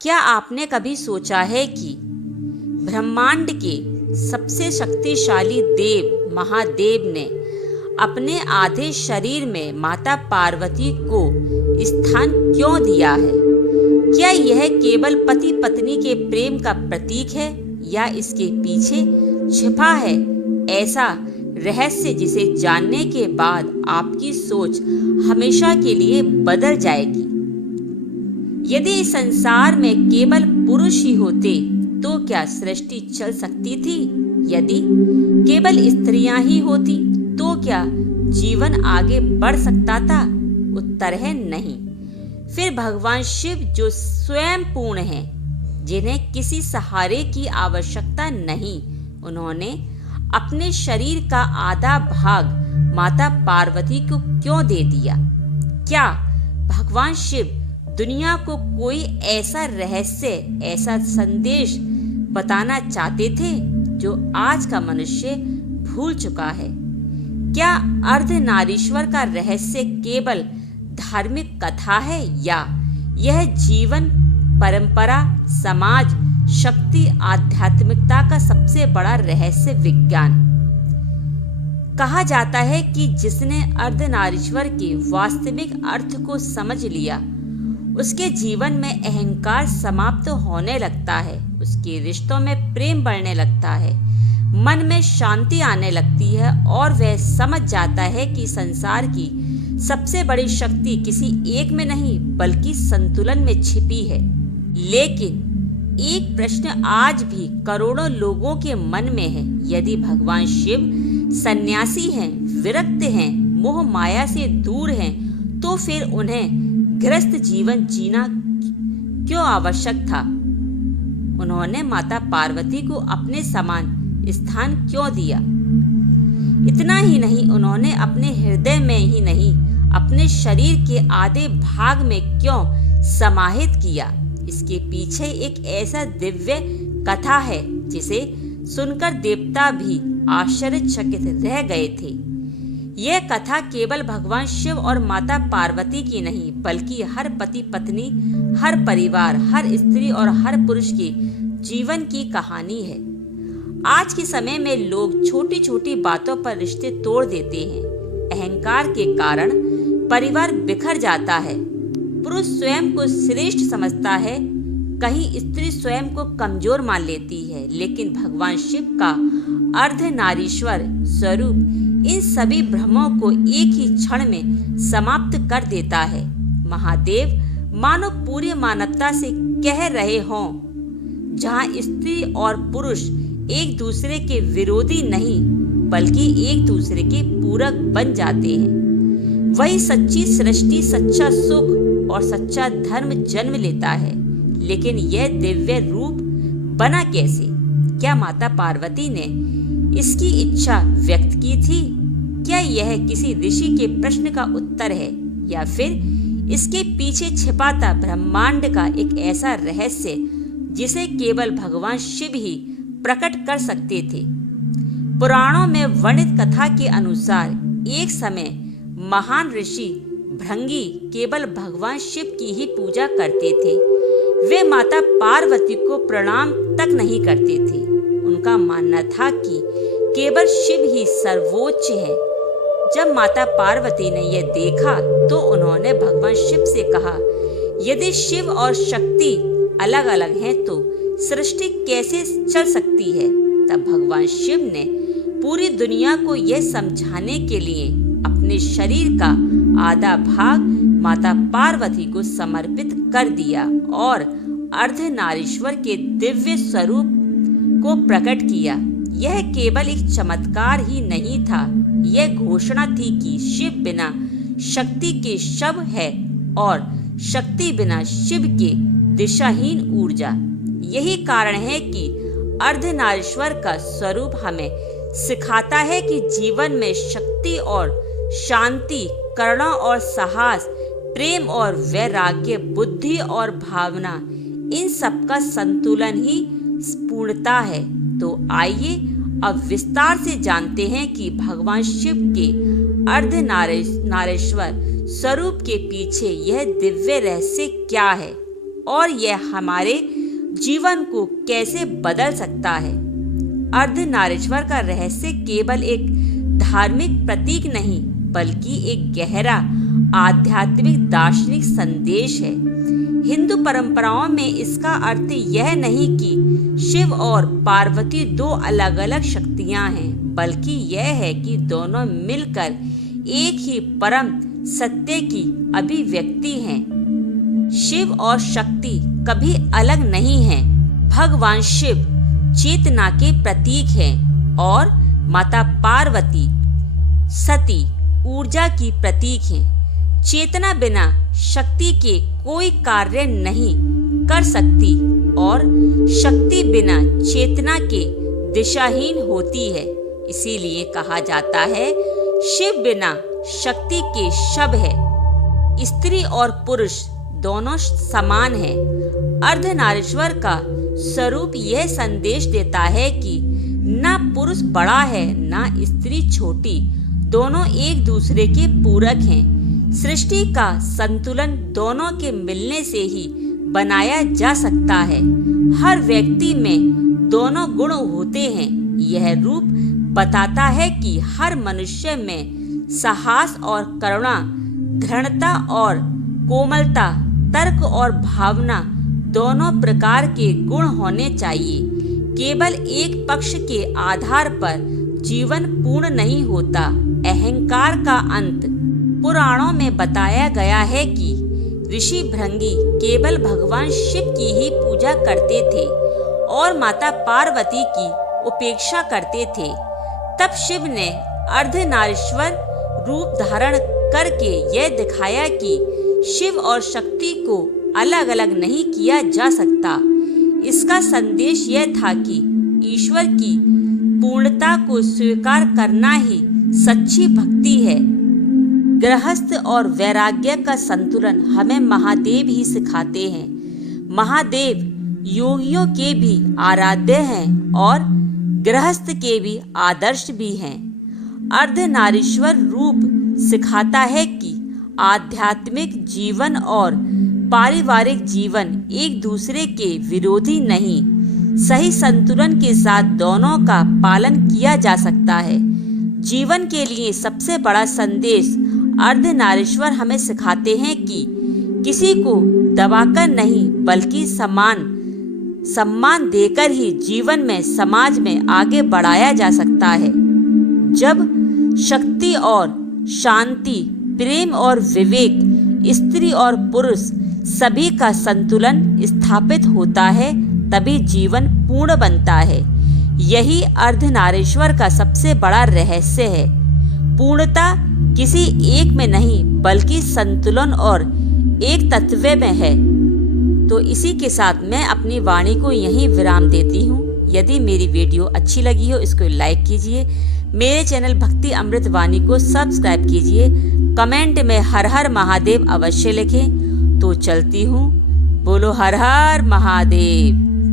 क्या आपने कभी सोचा है कि ब्रह्मांड के सबसे शक्तिशाली देव महादेव ने अपने आधे शरीर में माता पार्वती को स्थान क्यों दिया है? क्या यह केवल पति पत्नी के प्रेम का प्रतीक है या इसके पीछे छिपा है ऐसा रहस्य जिसे जानने के बाद आपकी सोच हमेशा के लिए बदल जाएगी? यदि इस संसार में केवल पुरुष ही होते तो क्या सृष्टि चल सकती थी? यदि केवल स्त्रियां ही होती तो क्या जीवन आगे बढ़ सकता था? उत्तर है नहीं। फिर भगवान शिव जो स्वयं पूर्ण हैं, जिन्हें किसी सहारे की आवश्यकता नहीं, उन्होंने अपने शरीर का आधा भाग माता पार्वती को क्यों दे दिया? क्या भगवान शिव दुनिया को कोई ऐसा रहस्य, ऐसा संदेश बताना चाहते थे जो आज का मनुष्य भूल चुका है? क्या अर्धनारीश्वर का रहस्य केवल धार्मिक कथा है या यह जीवन, परंपरा, समाज, शक्ति, आध्यात्मिकता का सबसे बड़ा रहस्य विज्ञान? कहा जाता है कि जिसने अर्धनारीश्वर के वास्तविक अर्थ को समझ लिया, उसके जीवन में अहंकार समाप्त होने लगता है, उसके रिश्तों में प्रेम बढ़ने लगता है, मन में शांति आने लगती है और वह समझ जाता है कि संसार की सबसे बड़ी शक्ति किसी एक में नहीं बल्कि संतुलन में छिपी है। लेकिन एक प्रश्न आज भी करोड़ों लोगों के मन में है, यदि भगवान शिव सन्यासी हैं, विरक्त हैं, मोह माया से दूर हैं, तो फिर उन्हें गृहस्थ जीवन जीना क्यों आवश्यक था? उन्होंने माता पार्वती को अपने समान स्थान क्यों दिया? इतना ही नहीं, उन्होंने अपने हृदय में ही नहीं, अपने शरीर के आधे भाग में क्यों समाहित किया? इसके पीछे एक ऐसा दिव्य कथा है जिसे सुनकर देवता भी आश्चर्यचकित रह गए थे। यह कथा केवल भगवान शिव और माता पार्वती की नहीं, बल्कि हर पति पत्नी, हर परिवार, हर स्त्री और हर पुरुष के जीवन की कहानी है। आज के समय में लोग छोटी छोटी बातों पर रिश्ते तोड़ देते हैं। अहंकार के कारण परिवार बिखर जाता है। पुरुष स्वयं को श्रेष्ठ समझता है, कहीं स्त्री स्वयं को कमजोर मान लेती है। लेकिन भगवान शिव का अर्धनारीश्वर स्वरूप इन सभी भ्रमों को एक ही क्षण में समाप्त कर देता है। महादेव मानो पूरी मानवता से कह रहे हों, जहां स्त्री और पुरुष एक दूसरे के विरोधी नहीं बल्कि एक दूसरे के पूरक बन जाते हैं, वही सच्ची सृष्टि, सच्चा सुख और सच्चा धर्म जन्म लेता है। लेकिन यह दिव्य रूप बना कैसे? क्या माता पार्वती ने इसकी इच्छा व्यक्त की थी? क्या यह किसी ऋषि के प्रश्न का उत्तर है या फिर इसके पीछे छिपा था ब्रह्मांड का एक ऐसा रहस्य जिसे केवल भगवान शिव ही प्रकट कर सकते थे? पुराणों में वर्णित कथा के अनुसार एक समय महान ऋषि भृंगी केवल भगवान शिव की ही पूजा करते थे। वे माता पार्वती को प्रणाम तक नहीं करते थे। उनका मानना था कि केवल शिव ही सर्वोच्च है। जब माता पार्वती ने यह देखा तो उन्होंने भगवान शिव से कहा, यदि शिव और शक्ति अलग अलग हैं तो सृष्टि कैसे चल सकती है? तब भगवान शिव ने पूरी दुनिया को यह समझाने के लिए अपने शरीर का आधा भाग माता पार्वती को समर्पित कर दिया और अर्धनारीश्वर के दिव्य स्वरूप को प्रकट किया। यह केवल एक चमत्कार ही नहीं था, यह घोषणा थी कि शिव बिना शक्ति के शव है और शक्ति बिना शिव के दिशाहीन ऊर्जा। यही कारण है कि अर्धनारीश्वर का स्वरूप हमें सिखाता है कि जीवन में शक्ति और शांति, करुणा और साहस, प्रेम और वैराग्य, बुद्धि और भावना, इन सब का संतुलन ही पूर्णता है। तो आइए अब विस्तार से जानते हैं कि भगवान शिव के अर्धनारीश्वर स्वरूप के पीछे यह दिव्य रहस्य क्या है। और यह हमारे जीवन को कैसे बदल सकता है। अर्धनारीश्वर का रहस्य केवल एक धार्मिक प्रतीक नहीं बल्कि एक गहरा आध्यात्मिक दार्शनिक संदेश है। हिंदू परंपराओं में इसका अर्थ यह नहीं कि शिव और पार्वती दो अलग अलग शक्तियां हैं, बल्कि यह है कि दोनों मिलकर एक ही परम सत्य की अभिव्यक्ति हैं। शिव और शक्ति कभी अलग नहीं हैं। भगवान शिव चेतना के प्रतीक हैं और माता पार्वती सती ऊर्जा की प्रतीक हैं। चेतना बिना शक्ति के कोई कार्य नहीं कर सकती और शक्ति बिना चेतना के दिशाहीन होती है। इसीलिए कहा जाता है शिव बिना शक्ति के शव है। स्त्री और पुरुष दोनों समान हैं। अर्धनारीश्वर का स्वरूप यह संदेश देता है कि न पुरुष बड़ा है न स्त्री छोटी, दोनों एक दूसरे के पूरक हैं। सृष्टि का संतुलन दोनों के मिलने से ही बनाया जा सकता है। हर व्यक्ति में दोनों गुण होते हैं। यह रूप बताता है कि हर मनुष्य में साहस और करुणा, दृढ़ता और कोमलता, तर्क और भावना दोनों प्रकार के गुण होने चाहिए। केवल एक पक्ष के आधार पर जीवन पूर्ण नहीं होता। अहंकार का अंत। पुराणों में बताया गया है कि ऋषि भृंगी केवल भगवान शिव की ही पूजा करते थे और माता पार्वती की उपेक्षा करते थे। तब शिव ने अर्धनारीश्वर रूप धारण करके यह दिखाया कि शिव और शक्ति को अलग अलग नहीं किया जा सकता। इसका संदेश यह था कि ईश्वर की पूर्णता को स्वीकार करना ही सच्ची भक्ति है। गृहस्थ और वैराग्य का संतुलन हमें महादेव ही सिखाते हैं। महादेव योगियों के भी आराध्य हैं और गृहस्थ के भी आदर्श भी हैं। अर्धनारीश्वर रूप सिखाता है कि आध्यात्मिक जीवन और पारिवारिक जीवन एक दूसरे के विरोधी नहीं, सही संतुलन के साथ दोनों का पालन किया जा सकता है। जीवन के लिए सबसे बड़ा संदेश अर्धनारीश्वर हमें सिखाते हैं कि किसी को दबाकर नहीं बल्कि सम्मान देकर ही जीवन में समाज में आगे बढ़ाया जा सकता है। जब शक्ति और शांति, प्रेम और विवेक, स्त्री और पुरुष सभी का संतुलन स्थापित होता है तभी जीवन पूर्ण बनता है। यही अर्धनारीश्वर का सबसे बड़ा रहस्य है। पूर्णता किसी एक में नहीं बल्कि संतुलन और एक तत्व में है। तो इसी के साथ मैं अपनी वाणी को यहीं विराम देती हूँ। यदि मेरी वीडियो अच्छी लगी हो इसको लाइक कीजिए, मेरे चैनल भक्ति अमृत वाणी को सब्सक्राइब कीजिए, कमेंट में हर हर महादेव अवश्य लिखें। तो चलती हूँ। बोलो हर हर महादेव।